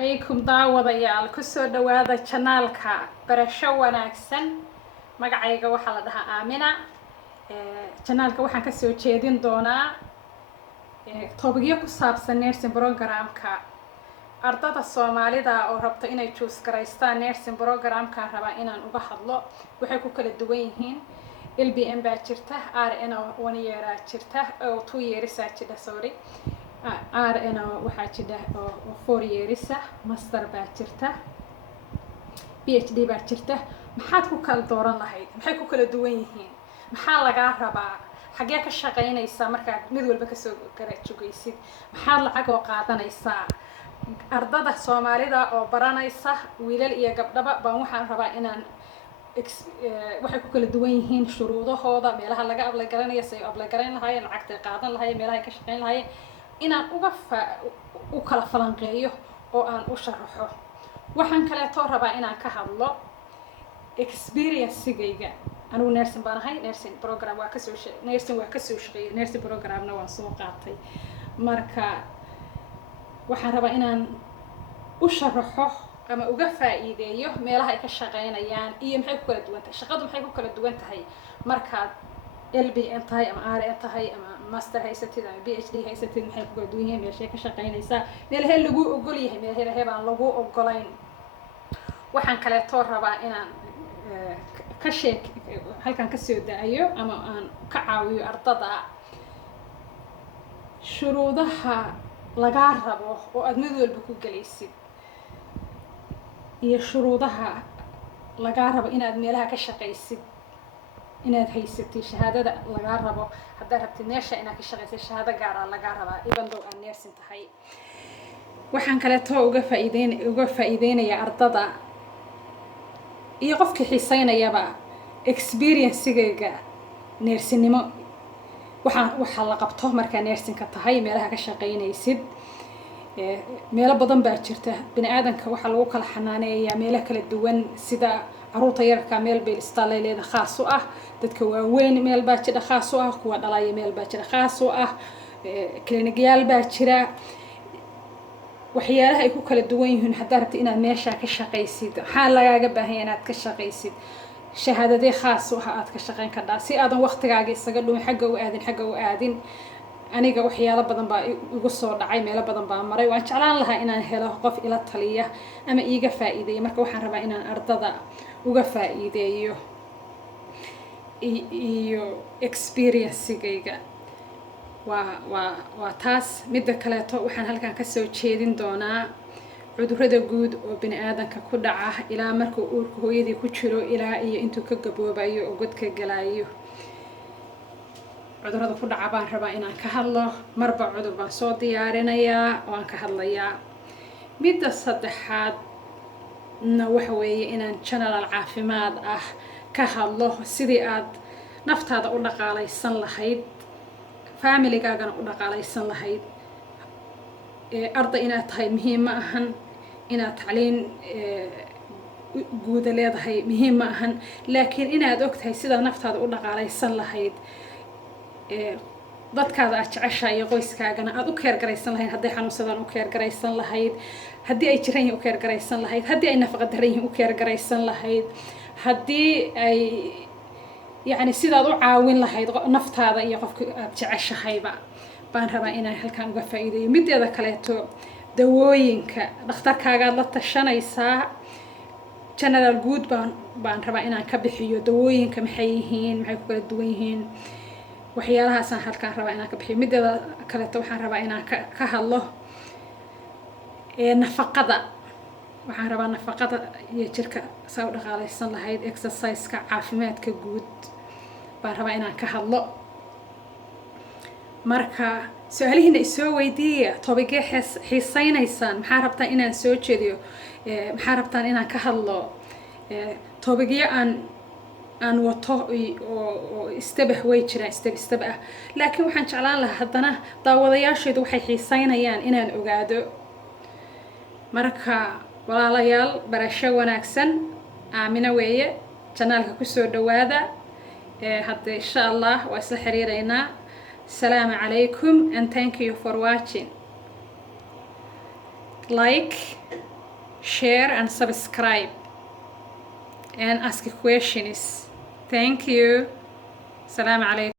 عليكم daawadayaal kusoo dhawaada channelka barasho wanaagsan magacayga waxa la dhahaa Aamina channelka waxaan ka soo jeedin doonaa topic ku saabsan nursing programka ardada Soomaalida oo rabta inay choose gareystaan nursing programka raba inaan uga hadlo waxay ku kala duwan yihiin LBM baa jirta RN oo 1 year jirta oo 2 years jirta sorry RN waxaa jira oo 4 years master baa jirta PhD baa jirta maxaad ku kala dooran lahayd maxay ku kala duwan yihiin maxaa laga rabaa xagee ka shaqeynaysa marka mid walba ka soo garajugaysid maxaad lacag oo qaadanaysaa ardada Soomaalida oo baranaysa wiilal iyo gabdhaba baan waxaan rabaa inaan waxay ku kala duwan yihiin shuruudahooda meelaha laga apply garanayo say apply garan lahaayeen lacagta qaadan lahaayeen meelaha ka shaqeyn lahaayeen inaan u kala falanqeeyo oo aan u sharaxo waxaan kale too rabaa inaan ka hadlo experience-gayga anigu nursing baan ahay nursing program waa ka soo shaqeeyay nursing programna waan soo qaatay marka waxaan rabaa inaan u sharaxo ama uga faa'iideeyo meelaha ay ka shaqeynayaan iyo maxay ku kala duwan tahay shaqadu maxay ku kala duwan tahay markaad LBM tahay ama RN tahay ama master haysatid ama PhD haysatid maxay ku kala duwan yihiin meesha ka shaqeynaysa meelaha lagu ogol yahay meelaha baan lagu ogolayn waxaan kale too rabaa inaan ka halkan ka soo daayo ama aan ka caawiyo ardada shuruudaha laga rabo oo aad mid walba ku galaysid iyo shuruudaha laga rabo inaad meelaha ka shaqeysid inaad haysatid shahaadada laga rabo hadda rabtid meesha inaad ka shaqeysid shahaado gaar ah laga rabaa even though aan nursing tahay waxaan kale too uga faa'iideynaya ardada iyo qofka xiisaynayaba experience-gayga nursing-nimo waxa la qabto marka nursing ka tahay meelaha ka shaqeynaysid meelo badan baa jirta bini aadanka waxa lagu kala xanaaneeyaa meelo kala duwan sida caruurta yarka meel bay istaleeleeda khaas u ah dadka waaweyn meel baa jira khaas u ah kuwa dhalaya meel baa jira khaas u ah clinic-yaal baa jira waxyaalaha ay ku kala duwan yihiin haddii rabtid inaad meesha ka shaqeysid waxaa lagaaga baahan yahay inaad ka shaqeysid shahaadadii khaas u ah aad ka shaqeyn kartaa si aadan waqtigaaga isaga dhumin xagga u aadin aniga waxyaalo badan baa igu soo dhacay meelo badan baa maray waan jeclaan lahaa inaan helo qof ila taliya ama iiga faa'iideeyo marka waxaan rabaa inaan ardada uga faa'iideeyo iyo experience-gayga waa taas midda kaleeto waxaan halkan ka soo jeedin doonaa cudurrada guud oo bini aadanka ku dhaca ilaa markuu uurka hooyadii ku jiro ilaa iyo intuu ka gaboobayo oo godka galaayo cudurrada ku dhaca baan rabaa inaan ka hadlo marba cudur baan soo diyaarinayaa oo aan ka hadlayaa midda saddexaadna waxa weeye inaan general caafimaad ah ka hadlo sidii aad naftaada u dhaqaalaysan lahayd familigaagana u dhaqaalaysan lahayd arday inaad tahay muhiim ma ahan inaad tacliin guuda leedahay muhiim ma ahan laakiin inaad ogtahay sida naftaada u dhaqaalaysan lahayd dadkaada aad jeceshahay iyo qoyskaagana aad u keer garaysan lahayd hadday xanuunsadaan u keer garaysan lahayd haddii ay jiran yihiin u keer garaysan lahayd haddii ay nafaqa daran yihiin u keer garaysan lahayd haddii ay yacni sidaad u caawin lahayd naftaada iyo qofka aad jeceshahayba baan rabaa inaan halkan uga faa'iideeyo mideeda kaleeto dawooyinka dhakhtarkaagaad la tashanaysaa general guud baan rabaa inaan ka bixiyo dawooyinka maxay yihiin maxay ku kala duwan yihiin waxyaalahaasaan halkaan rabaa inaan ka bixiyo mideeda kaleeto waxaan rabaa inaan ka hadlo nafaqada waxaan rabaa nafaqada iyo jirka saa u dhaqaalaysan lahayd exercise-ka caafimaadka guud baan rabaa inaan ka hadlo marka su-aalihiina isoo weydiiya toobigee xiisaynaysaan maxaa rabtaan inaan soo jeediyo maxaa rabtaan inaan ka hadlo toobigyo aan wato oo istabah way jiraan istab ah laakiin waxaan jeclaan lahaa haddana daawadayaashaydu waxay xiisaynayaan inaan ogaado marka walaalayaal barasho wanaagsan Aamina weeye channelka ku soo dhawaada hadda insha Allah waa isla xiriireynaa السلام عليكم and thank you for watching like share and subscribe and ask questions. Thank you. Salaam alaikum.